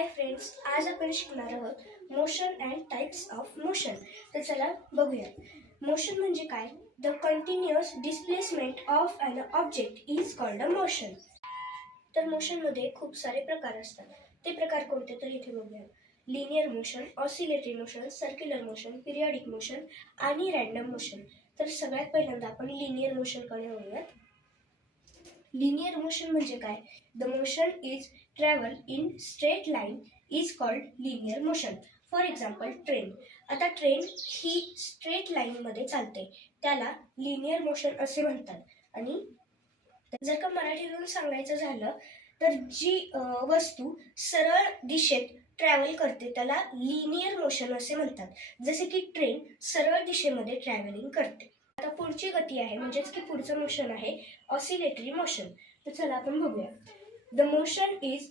Hi friends, आज आपण शिकणार आहोत motion and types of motion. तर चला बघूया. मोशन म्हणजे काय? The continuous displacement of an object is called a motion. तर मोशनमध्ये खूप सारे प्रकार असतात. ते प्रकार कोणते तर इथे बघूया. Linear motion, oscillatory motion, circular motion, periodic motion आणि रँडम मोशन. तर सगळ्यात पहिल्यांदा आपण लिनियर मोशनकडे वळूयात. लिनियर मोशन म्हणजे काय? The motion is travel in straight line is called linear motion. For example train. आता ट्रेन ही स्ट्रेट लाईनमध्ये चालते, त्याला लिनियर मोशन असे म्हणतात. आणि जर का मराठीतून सांगायचं झालं तर जी वस्तू सरळ दिशेत ट्रॅव्हल करते त्याला लिनियर मोशन असे म्हणतात. जसे की ट्रेन सरळ दिशेमध्ये ट्रॅव्हलिंग करते. आता पुढची गती आहे म्हणजेच की पुढचं मोशन आहे ऑसिलेटरी मोशन. तर चला आपण बघूया. The motion is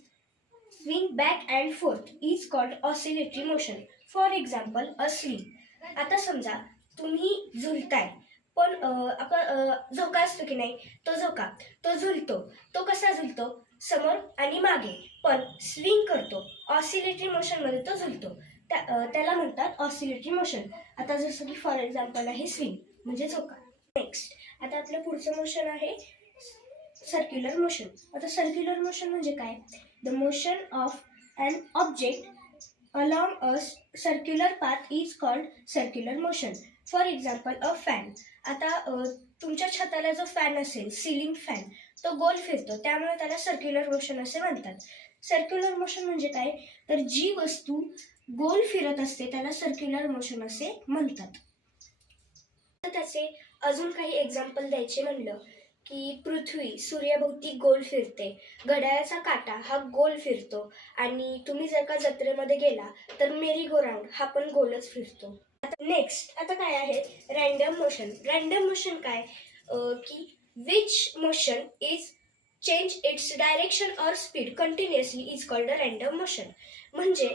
swing back and fourth is called oscillatory motion. For example a swing. आता समजा तुम्ही झुलताय, पण आपण झोका असतो की नाही, तो झुलतो. तो कसा झुलतो? समोर आणि मागे. पण स्विंग करतो, ऑसिलेटरी मोशन मध्ये तो झुलतो. त्याला म्हणतात ऑसिलेटरी मोशन. आता जसं की फॉर एक्झाम्पल आहे स्विंग म्हणजे झोका. नेक्स्ट, आता आपलं पुढचं मोशन आहे सर्क्युलर मोशन. आता सर्क्युलर मोशन म्हणजे काय? The motion of an object along a circular path is called circular motion. For example a fan. आता तुमच्या छताला जो फॅन असेल, सिलिंग फॅन, तो गोल फिरतो, त्यामुळे त्याला सर्क्युलर मोशन असे म्हणतात. सर्क्युलर मोशन म्हणजे काय? तर जी वस्तू गोल फिरत असते त्याला सर्क्युलर मोशन असे म्हणतात. त्याचे अजून काही एक्झाम्पल द्यायचे म्हणलं की पृथ्वी सूर्याभोवती गोल फिरते, घड्याळाचा काटा हा गोल फिरतो, आणि तुम्ही जर का जत्रेमध्ये गेला तर मेरी गो राऊंड हा पण गोलच फिरतो. आता नेक्स्ट, आता काय आहे रँडम मोशन. रँडम मोशन काय की which motion is change its direction or speed continuously is called a random motion. म्हणजे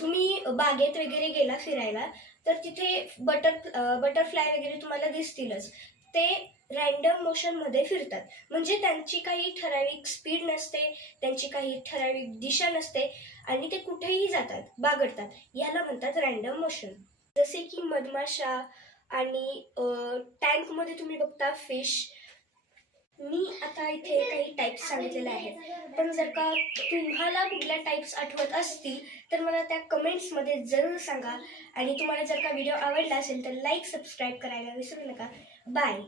तुम्ही बागेत वगैरे गेला फिरायला तर तिथे बटरफ्लाय वगैरे तुम्हाला दिसतीलच. ते रँडम मोशनमध्ये फिरतात. म्हणजे त्यांची काही ठराविक स्पीड नसते, त्यांची काही ठराविक दिशा नसते, आणि ते कुठेही जातात, बागडतात. याला म्हणतात रँडम मोशन. जसे की मधमाशा आणि टँकमध्ये तुम्ही बघता फिश. मी आता इथे काही टाईप्स सांगितलेले आहेत, पण जर का तुम्हाला कुठल्या टाईप्स आठवत असतील तर मला त्या कमेंट्समध्ये जरूर सांगा. आणि तुम्हाला जर का व्हिडिओ आवडला असेल तर लाईक सबस्क्राईब करायला विसरू नका. बाय.